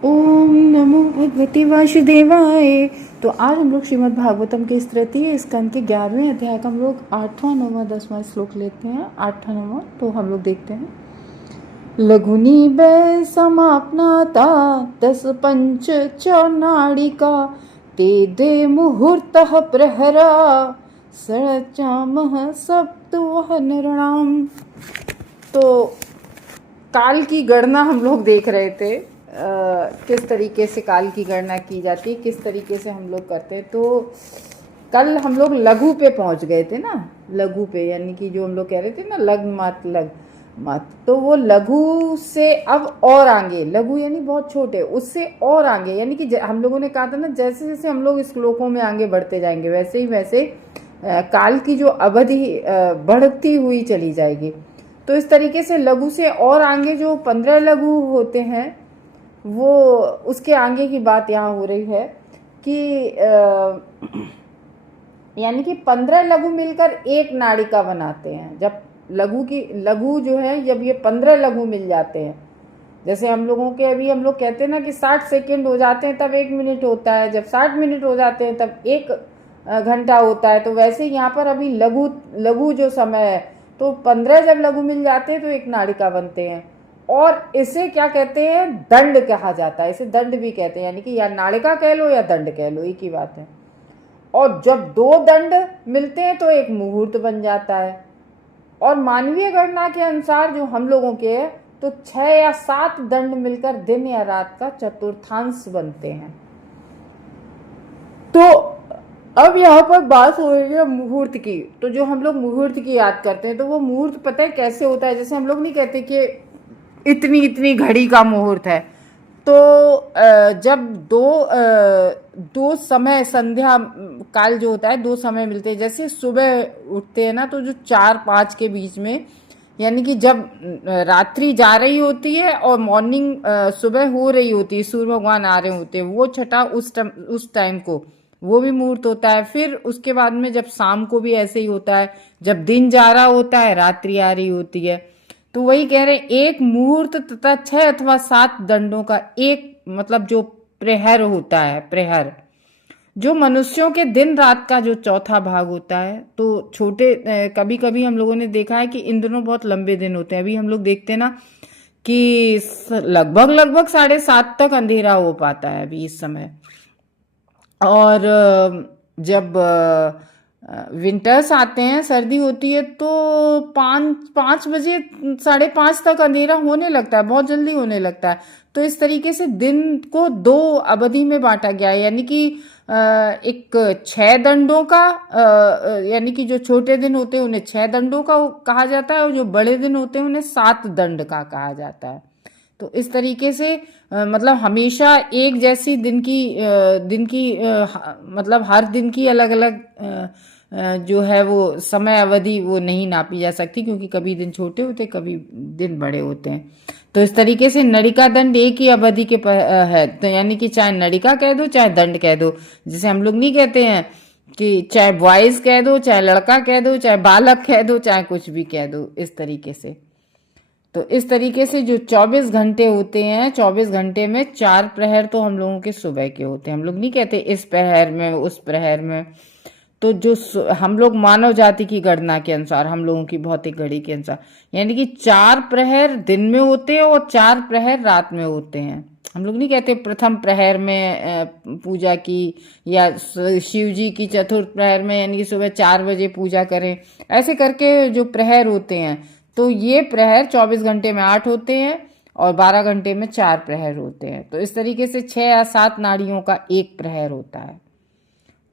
ओम नमो भगवते वासुदेवाय। तो आज हम लोग श्रीमद् भागवतम के इस तृतीय स्कंद के 11वें अध्याय का हम लोग 8वां 9वां 10वां श्लोक लेते हैं। 8वां 9वां तो हम लोग देखते हैं। लघुनी बै समाप्नाता 10 पंच चौनाड़िका ते दे मुहूर्त प्रहरा सचामह सप्तवह नृणाम। तो काल की गणना हम लोग देख रहे थे, किस तरीके से काल की गणना की जाती है, किस तरीके से हम लोग करते हैं। तो कल हम लोग लघु पे पहुंच गए थे ना, लघु पे यानी कि जो हम लोग कह रहे थे ना लग्न मत, तो वो लघु से अब और आगे, लघु यानी बहुत छोटे, उससे और आगे यानी कि हम लोगों ने कहा था ना, जैसे जैसे हम लोग श्लोकों में आगे बढ़ते जाएंगे वैसे ही वैसे काल की जो अवधि बढ़ती हुई चली जाएगी। तो इस तरीके से लघु से और आगे जो 15 लघु होते हैं, वो उसके आगे की बात यहाँ हो रही है कि यानी कि 15 लघु मिलकर एक नाड़िका बनाते हैं। जब लघु जो है, जब ये 15 लघु मिल जाते हैं, जैसे हम लोगों के अभी हम लोग कहते हैं ना कि 60 सेकेंड हो जाते हैं तब 1 मिनट होता है, जब 60 मिनट हो जाते हैं तब 1 घंटा होता है। तो वैसे यहाँ पर अभी लघु जो समय है, तो 15 जब लघु मिल जाते हैं तो एक नाड़िका बनते हैं। और इसे क्या कहते हैं, दंड कहा जाता है। इसे दंड भी कहते हैं, यानी कि या नाड़िका कह लो या दंड कह लो, एक ही बात है। और जब 2 दंड मिलते हैं तो एक मुहूर्त बन जाता है। और मानवीय गणना के अनुसार जो हम लोगों के है, तो 6 या 7 दंड मिलकर दिन या रात का चतुर्थांश बनते हैं। तो अब यहाँ पर बात हो रही है मुहूर्त की। तो जो हम लोग मुहूर्त की याद करते हैं, तो वो मुहूर्त पता है कैसे होता है। जैसे हम लोग नहीं कहते कि इतनी इतनी घड़ी का मुहूर्त है। तो जब दो समय संध्या काल जो होता है, 2 समय मिलते हैं। जैसे सुबह उठते हैं ना, तो जो 4-5 के बीच में, यानी कि जब रात्रि जा रही होती है और मॉर्निंग सुबह हो रही होती है, सूर्य भगवान आ रहे होते हैं, वो छठा उस टाइम को वो भी मुहूर्त होता है। फिर उसके बाद में जब शाम को भी ऐसे ही होता है, जब दिन जा रहा होता है रात्रि आ रही होती है। तो वही कह रहे, एक मुहूर्त तथा 6 अथवा 7 दंडों का एक मतलब जो प्रहर होता है, प्रहर जो मनुष्यों के दिन रात का जो चौथा भाग होता है। तो छोटे कभी कभी हम लोगों ने देखा है कि इन दिनों बहुत लंबे दिन होते हैं। अभी हम लोग देखते हैं ना कि लगभग लगभग 7:30 तक अंधेरा हो पाता है अभी इस समय। और जब विंटर्स आते हैं, सर्दी होती है, तो 5 बजे 5:30 तक अंधेरा होने लगता है, बहुत जल्दी होने लगता है। तो इस तरीके से दिन को 2 अवधि में बांटा गया है, यानी कि एक 6 दंडों का, यानी कि जो छोटे दिन होते हैं उन्हें 6 दंडों का कहा जाता है, और जो बड़े दिन होते हैं उन्हें 7 दंड का कहा जाता है। तो इस तरीके से मतलब हमेशा एक जैसी दिन की मतलब हर दिन की अलग अलग जो है वो समय अवधि वो नहीं नापी जा सकती, क्योंकि कभी दिन छोटे होते कभी दिन बड़े होते हैं। तो इस तरीके से नड़िका दंड एक ही अवधि के है। तो यानी कि चाहे नड़िका कह दो चाहे दंड कह दो, जैसे हम लोग नहीं कहते हैं कि चाहे बॉयज कह दो, चाहे लड़का कह दो, चाहे बालक कह दो, चाहे कुछ भी कह दो, इस तरीके से। तो इस तरीके से जो 24 घंटे होते हैं, 24 घंटे में 4 प्रहर तो हम लोगों के सुबह के होते हैं। हम लोग नहीं कहते इस प्रहर में उस प्रहर में। तो जो हम लोग मानव जाति की गणना के अनुसार, हम लोगों की भौतिक घड़ी के अनुसार, यानी कि 4 प्रहर दिन में होते हैं और 4 प्रहर रात में होते हैं। हम लोग नहीं कहते प्रथम प्रहर में पूजा की, या शिव जी की चतुर्थ प्रहर में यानी कि सुबह 4 बजे पूजा करें। ऐसे करके जो प्रहर होते हैं, तो ये प्रहर 24 घंटे में 8 होते हैं और 12 घंटे में 4 प्रहर होते हैं। तो इस तरीके से 6 या 7 नाड़ियों का एक प्रहर होता है।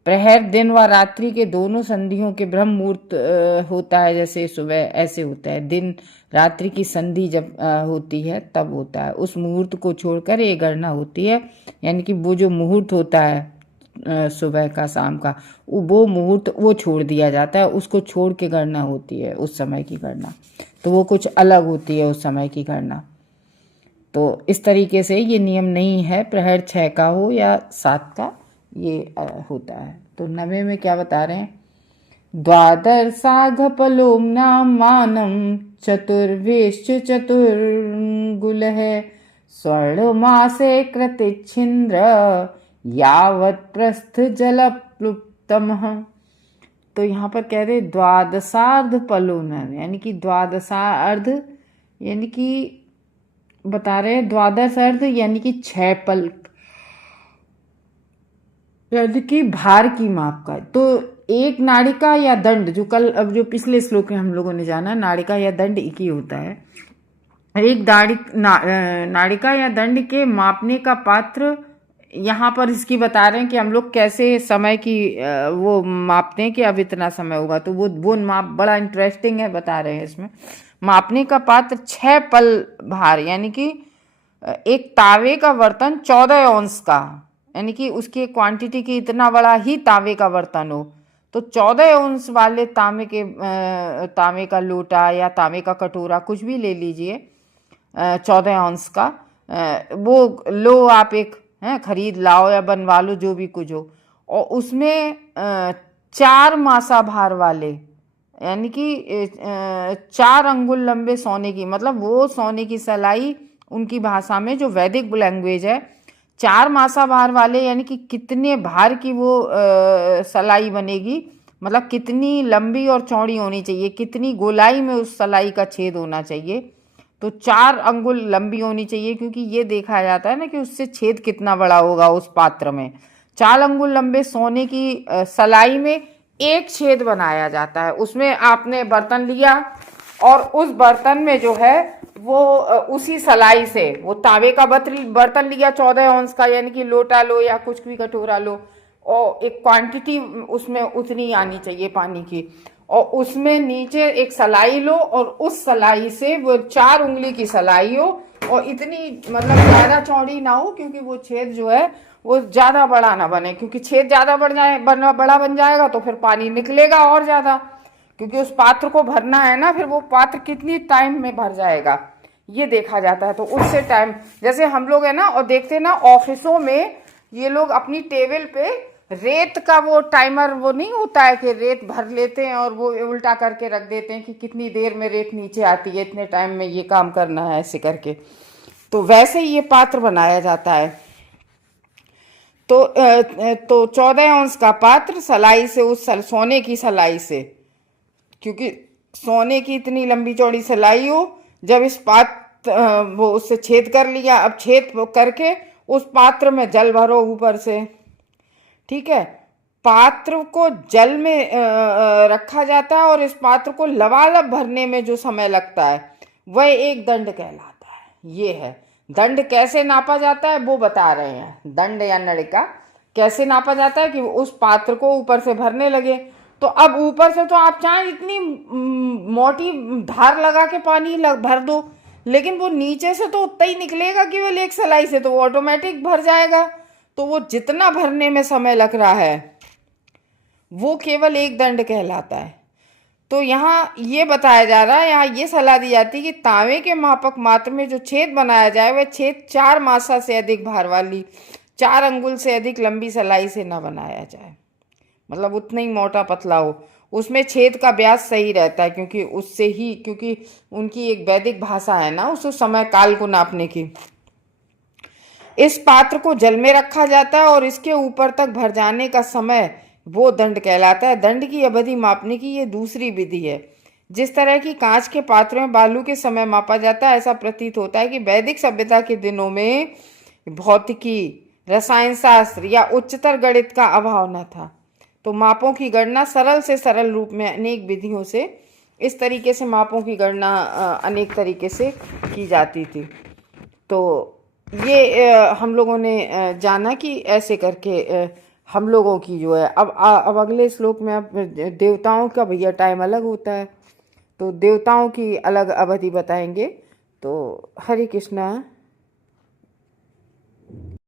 प्रहर दिन व रात्रि के दोनों संधियों के ब्रह्म मुहूर्त होता है। जैसे सुबह ऐसे होता है, दिन रात्रि की संधि जब होती है तब होता है। उस मुहूर्त को छोड़कर ये गणना होती है, यानी कि वो जो मुहूर्त होता है सुबह का शाम का, वो मुहूर्त वो छोड़ दिया जाता है, उसको छोड़ के गणना होती है उस समय की गणना। तो वो कुछ अलग होती है उस समय की गणना। तो इस तरीके से ये नियम नहीं है प्रहर 6 का हो या 7 का, ये होता है। तो 9वें में क्या बता रहे हैं, द्वादशाघपलोम्नाम मानम चतुर्वेश्च चतुर्गुल है स्वर्णमासे कृतिच्छिन्द्र यावत् प्रस्थ जल प्लुप्तमः। तो यहाँ पर कह रहे द्वादशार्ध पलोनर, यानी कि द्वादशार्ध यानी कि बता रहे हैं द्वादश अर्ध यानी कि 6 पल, यानी कि भार की माप का। तो एक नाड़िका या दंड, जो कल अब जो पिछले श्लोक में हम लोगों ने जाना, नाड़िका या दंड एक ही होता है। एक नाड़िका या दंड के मापने का पात्र यहाँ पर इसकी बता रहे हैं कि हम लोग कैसे समय की वो मापते हैं कि अब इतना समय होगा, तो वो माप बड़ा इंटरेस्टिंग है, बता रहे हैं इसमें। मापने का पात्र 6 पल भार, यानी कि एक तावे का बर्तन 14 औंस का, यानी कि उसकी क्वांटिटी की इतना बड़ा ही तावे का बर्तन हो, तो 14 औंस वाले तांबे का लोटा या तांबे का कटोरा कुछ भी ले लीजिए, 14 औंस का, वो लो आप एक खरीद लाओ या बनवा लो, जो भी कुछ हो, और उसमें 4 मासा भार वाले, यानी कि 4 अंगुल लंबे सोने की, मतलब वो सोने की सलाई उनकी भाषा में जो वैदिक लैंग्वेज है, 4 मासा भार वाले, यानी कि कितने भार की वो सलाई बनेगी, मतलब कितनी लंबी और चौड़ी होनी चाहिए, कितनी गोलाई में उस सलाई का छेद होना चाहिए। तो 4 अंगुल लंबी होनी चाहिए, क्योंकि ये देखा जाता है ना कि उससे छेद कितना बड़ा होगा उस पात्र में। 4 अंगुल लंबे सोने की सलाई में एक छेद बनाया जाता है। उसमें आपने बर्तन लिया और उस बर्तन में जो है वो उसी सलाई से वो तावे का बर्तन लिया 14 औंस का, यानी कि लोटा लो या कुछ भी कटोरा लो, और एक क्वांटिटी उसमें उतनी आनी चाहिए पानी की, और उसमें नीचे एक सलाई लो और उस सलाई से वो 4 उंगली की सलाई हो, और इतनी मतलब ज़्यादा चौड़ी ना हो, क्योंकि वो छेद जो है वो ज़्यादा बड़ा ना बने, क्योंकि छेद ज़्यादा बड़ा बन जाएगा तो फिर पानी निकलेगा और ज़्यादा, क्योंकि उस पात्र को भरना है ना, फिर वो पात्र कितनी टाइम में भर जाएगा ये देखा जाता है। तो उससे टाइम, जैसे हम लोग है ना और देखते हैं ना ऑफिसों में, ये लोग अपनी टेबल पे रेत का वो टाइमर वो नहीं होता है कि रेत भर लेते हैं और वो उल्टा करके रख देते हैं कि कितनी देर में रेत नीचे आती है, इतने टाइम में ये काम करना है, ऐसे करके। तो वैसे ही ये पात्र बनाया जाता है। तो 14 औंस का पात्र सलाई से, उस सोने की सलाई से, क्योंकि सोने की इतनी लंबी चौड़ी सलाई हो, जब इस वो उससे छेद कर लिया, अब छेद करके उस पात्र में जल भरो ऊपर से, ठीक है। पात्र को जल में रखा जाता है और इस पात्र को लबालब भरने में जो समय लगता है वह एक दंड कहलाता है। ये है दंड। कैसे नापा जाता है वो बता रहे हैं। दंड या नड़िका कैसे नापा जाता है कि उस पात्र को ऊपर से भरने लगे, तो अब ऊपर से तो आप चाहे इतनी मोटी धार लगा के पानी भर दो, लेकिन वो नीचे से तो उतना ही निकलेगा केवल एक सलाई से, तो वो ऑटोमेटिक भर जाएगा। तो वो जितना भरने में समय लग रहा है वो केवल एक दंड कहलाता है। तो यहाँ ये बताया जा रहा है, यहाँ ये सलाह दी जाती है कि तांबे के मापक मात्र में जो छेद बनाया जाए वह छेद 4 मासा से अधिक भार वाली 4 अंगुल से अधिक लंबी सलाई से न बनाया जाए, मतलब उतना ही मोटा पतला हो। उसमें छेद का व्यास सही रहता है, क्योंकि उससे ही, क्योंकि उनकी एक वैदिक भाषा है ना उस समय काल को नापने की। इस पात्र को जल में रखा जाता है और इसके ऊपर तक भर जाने का समय वो दंड कहलाता है। दंड की अवधि मापने की ये दूसरी विधि है। जिस तरह की कांच के पात्रों में बालू के समय मापा जाता है, ऐसा प्रतीत होता है कि वैदिक सभ्यता के दिनों में भौतिकी, रसायन शास्त्र या उच्चतर गणित का अभाव न था, तो मापों की गणना सरल से सरल रूप में अनेक विधियों से, इस तरीके से मापों की गणना अनेक तरीके से की जाती थी। तो ये हम लोगों ने जाना कि ऐसे करके हम लोगों की जो है, अब अगले श्लोक में अब देवताओं का भैया टाइम अलग होता है, तो देवताओं की अलग अवधि बताएंगे। तो हरे कृष्णा।